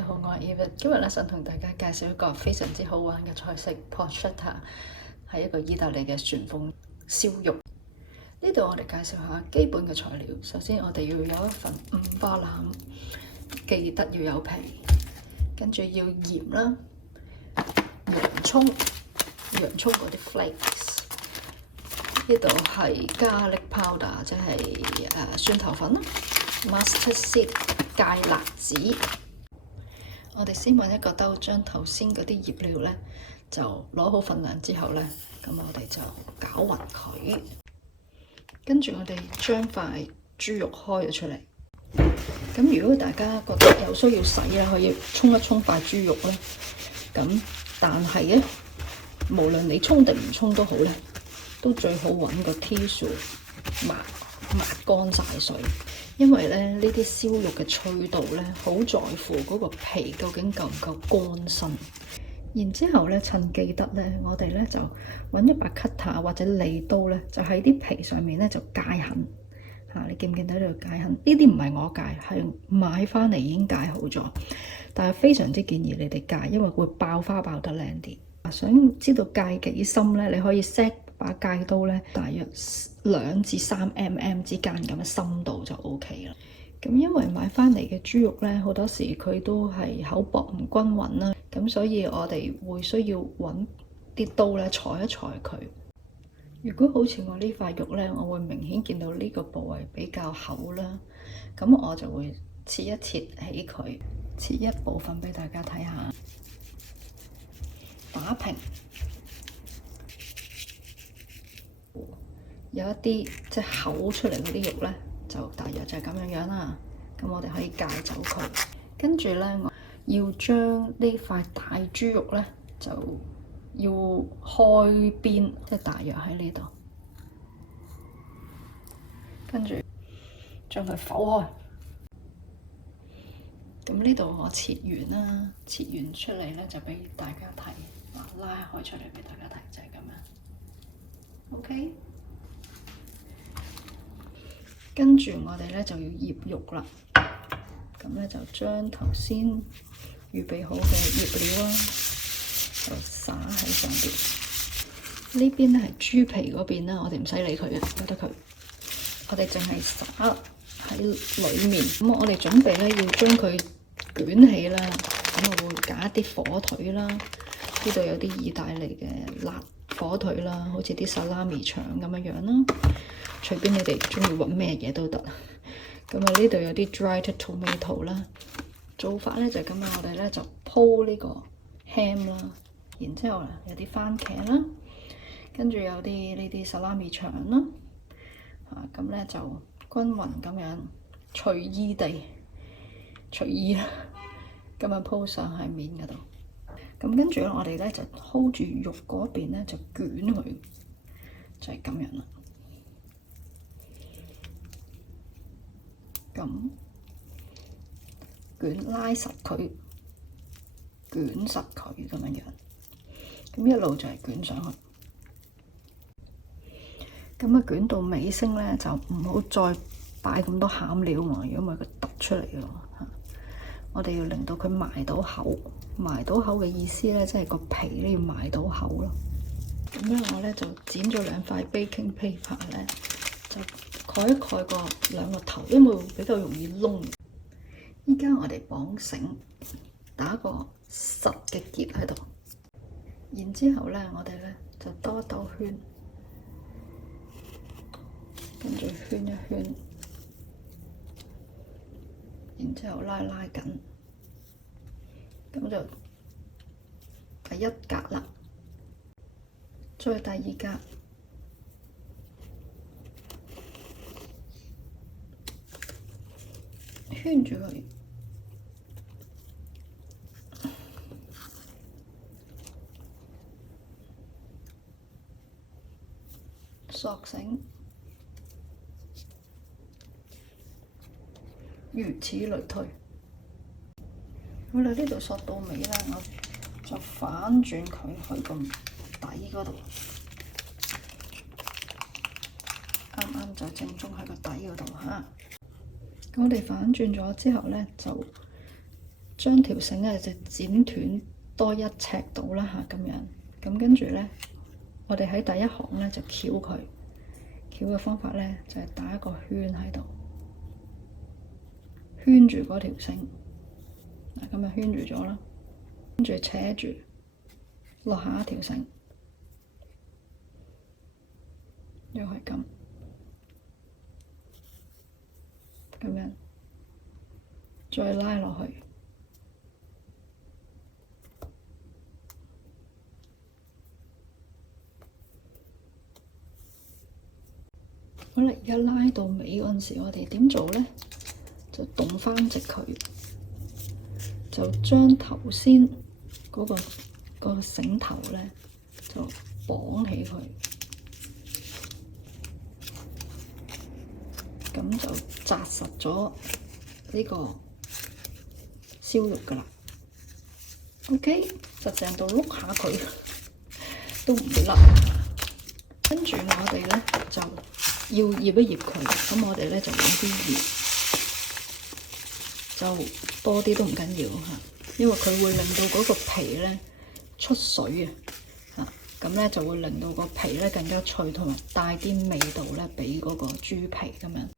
家好，我係 Eva。今日咧想同大家介紹一個非常之好玩嘅菜式 Porchetta， 係一個意大利嘅旋風燒肉。呢度我哋介紹下基本嘅材料。首先我哋要有一份五花腩，記得要有皮，跟住要鹽啦、洋葱嗰啲 flakes。呢度係 garlic powder， 即係蒜頭粉啦。Mustard seed 芥辣子，我哋先揾一個兜，將頭先嗰啲醃料呢就攞好份量之後呢，咁我哋就攪勻佢。跟住我哋將塊豬肉開咗出嚟。咁如果大家覺得有需要洗咧，可以沖一沖塊豬肉咧。咁但係呢，無論你沖定唔沖都好呢，都最好揾個 tissue 抹乾晒水。因為咧呢啲燒肉嘅脆度咧，好在乎嗰個皮究竟夠唔夠乾身。然之後咧，趁記得咧，我哋咧就揾一把 cutter 或者利刀咧，就喺啲皮上面咧就界痕嚇。你見唔見到呢度界痕？呢啲唔係我界，係買翻嚟已經界好咗。但係非常之建議你哋界，因為會爆花爆得靚啲。想知道界幾深咧，你可以 set把戒刀咧，大約2至3 mm 之間咁嘅深度就 OK 啦。咁因為買翻嚟嘅豬肉咧，好多時佢都係厚薄唔均勻啦，咁所以我哋會需要揾啲刀咧裁一裁佢。如果好似我呢塊肉咧，我會明顯見到呢個部位比較厚啦，咁我就會切一切起佢，切一部分俾大家睇下，打平。有一啲即係厚出嚟嗰啲肉咧，就大約就係咁樣樣啦。咁我哋可以戒走佢。跟住咧，我要將呢塊大豬肉咧，就要開邊，即係大約喺呢度。跟住將佢剖開。咁呢度我切完啦，切完出嚟咧就俾大家睇，拉開出嚟俾大家睇，就係咁樣。OK。跟住我哋咧就要醃肉啦，咁咧就將頭先預備好嘅醃料啦，就灑喺上邊。呢邊咧係豬皮嗰邊啦，我哋唔使理佢嘅，由得佢。我哋淨係灑喺裡面。咁我哋準備咧要將佢捲起啦，咁我會揀一啲火腿啦。呢度有啲意大利嘅辣火腿啦，好似啲薩拉米腸咁樣樣啦。隨便你哋中意揾咩嘢都得。咁啊，呢度有啲 dried tomato 啦。做法咧就係咁樣，我哋咧就鋪呢個 ham 啦，然之後有啲番茄啦，跟住有啲呢啲薩拉米腸啦。咁咧就均勻咁樣隨意啦，咁樣鋪上喺面嗰度。咁跟住咧，我哋咧就 hold 住肉嗰邊咧就捲佢，就係咁樣啦。咁拉實佢，捲實佢咁樣樣，咁一路就係捲上去。咁啊捲到尾聲咧，就唔好再擺咁多餡料嘛，如果唔係佢突出嚟嘅喎。我哋要令到佢埋到口，埋到口嘅意思咧，即係個皮咧要埋到口咯。咁咧我咧就剪咗2塊 baking paper 咧，就蓋一蓋個2個頭，因為會比較容易燶。依家我哋綁繩，打個實嘅結喺度，然之後咧我哋咧就兜一兜圈，跟住圈一圈，然之後拉緊，咁就第1格啦，再第2格。圈住佢，索繩，如此類推。好啦，呢度索到尾啦，我就反轉佢去個底嗰度，啱啱就正中喺個底嗰度嚇。咁我哋反轉咗之後咧，就將條繩咧就剪斷多1尺到啦嚇，咁樣。咁跟住咧，我哋喺第一行咧就翹佢，翹嘅方法咧就係打一個圈喺度，圈住嗰條繩。嗱，咁就圈住咗啦，跟住扯住落下一條繩，又係咁樣，再拉落去。好啦，而家拉到尾嗰陣時，我哋點做咧？就動翻直佢，就將頭先嗰個繩頭咧就綁起佢，咁就紮實咗呢個燒肉噶啦。OK，就成度碌下佢都唔會甩。跟住我哋咧就要醃一醃佢，咁我哋咧就揾啲鹽，就多啲都唔緊要嚇，因為佢會令到嗰個皮咧出水啊嚇，咁咧就會令到個皮咧更加脆，同埋帶啲味道咧俾嗰個豬皮咁樣。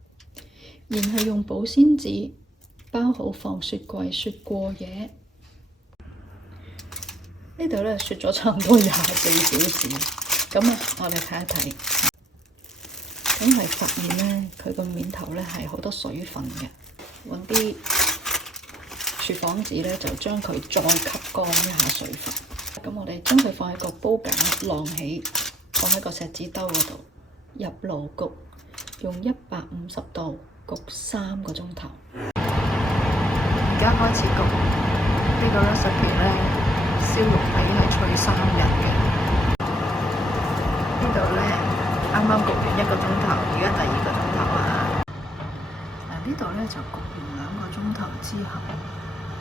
然後用保鮮紙包好放雪櫃雪過夜。呢度咧雪咗差唔多24小時，咁啊我哋睇一睇。咁係發現咧，佢個面頭咧係好多水分嘅，揾啲廚房紙咧就將佢再吸乾一下水分。咁我哋將佢放喺個煲架晾起，放喺個錫紙兜嗰度，入爐焗，用150度焗3個鐘頭。而家開始焗，呢個咧上邊咧燒肉皮係脆3日嘅，呢度咧。啱啱焗完1個鐘頭，而家第2個鐘頭啊！呢度咧就焗完2個鐘頭之後，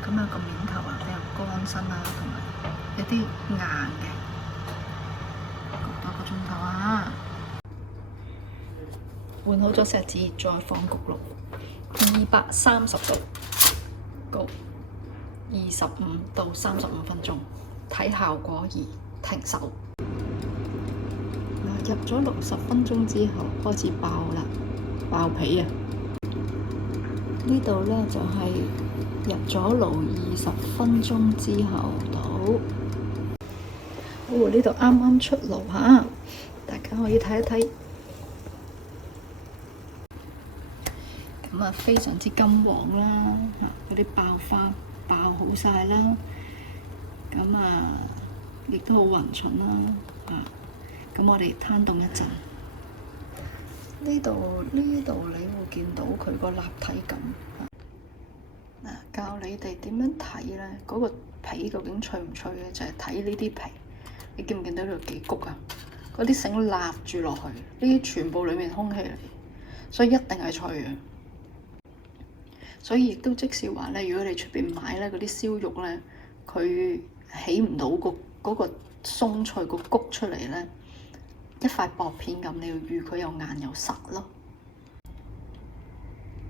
咁啊個面頭啊比較乾身啦，同埋有啲硬嘅，焗多個鐘頭啊！換好咗錫紙，再放焗爐，230度焗25到35分鐘，睇效果而停手。入咗60分鐘之後開始爆啦，爆皮啊！呢度咧就係入咗爐20分鐘之後到，呢度啱啱出爐嚇，大家可以睇一睇。咁啊，非常之金黃啦，嗰啲爆花爆好晒啦，咁啊亦都好勻勻啦，咁我哋攤凍一陣，呢度你會見到佢個立體感。教你哋點樣睇咧？嗰個皮究竟脆唔脆嘅，就係睇呢啲皮。你見唔見到呢度幾谷啊？嗰啲繩立住落去，呢啲全部裡面空氣嚟，所以一定係脆嘅。所以亦都即是話咧，如果你出邊買咧嗰啲燒肉咧，佢起唔到嗰個鬆脆個谷出嚟咧。一塊薄片咁，你要預佢又硬又實咯。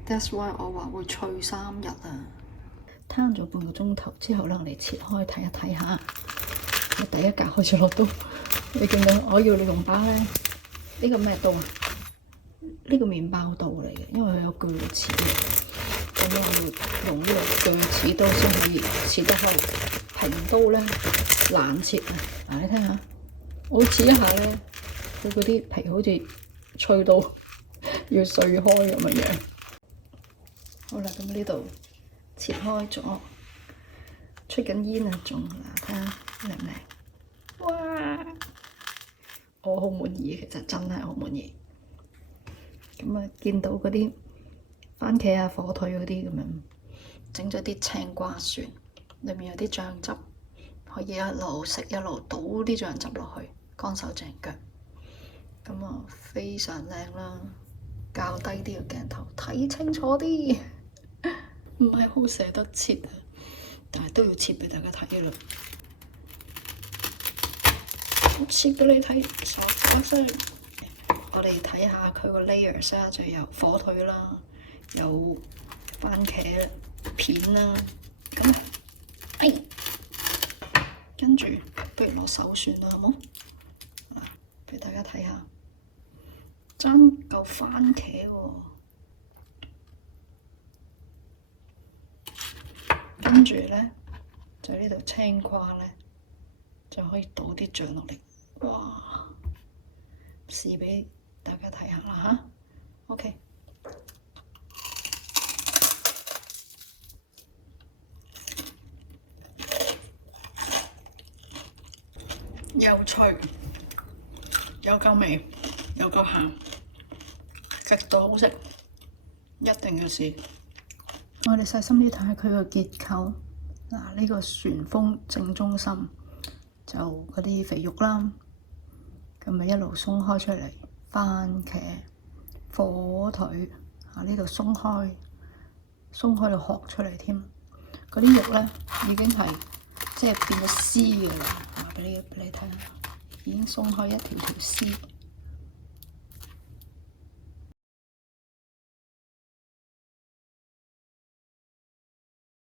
That's why 我話會脆3日啊！攤咗半個鐘頭之後咧，我哋切開睇一睇下。我第一格開始落刀，你見到我要你用把咧？呢個咩刀啊？呢個麵包刀嚟嘅，因為佢有鋸齒嘅。咁我要用呢個鋸齒刀先可以切得開。平刀咧難切啊！嗱，你聽下，我切一下咧。佢嗰啲皮好似脆到要碎開咁嘅樣。好啦，咁呢度切開咗，出緊煙啊，仲嗱，睇下靚唔靚？哇！我好滿意，其實真係好滿意。咁啊，見到嗰啲番茄啊、火腿嗰啲咁樣，整咗啲青瓜蒜，裏面有啲醬汁，可以一路食一路倒啲醬汁落去，乾手淨腳。咁啊，非常靚啦！較低啲個鏡頭，睇清楚啲，唔係好捨得切啊，但係都要切俾大家睇啦。我切俾你睇，唰聲。我哋睇下佢個 layers 啊，就有火腿啦，有番茄片啦，咁哎，跟住不如落手算啦，好冇？俾大家睇下，爭嚿番茄喎。跟住咧，就呢度青瓜咧，就可以倒啲醬落嚟。哇！試俾大家睇下啦吓 OK。又脆，又夠味，又夠鹹，極度好食，一定要試。我哋細心啲睇下佢個結構。嗱，呢個旋風正中心就嗰啲肥肉啦，咁咪一路鬆開出嚟。番茄、火腿呢度鬆開到殼出嚟添。嗰啲肉咧已經係即係變咗絲嘅啦，俾你睇下，已經鬆開一條條絲。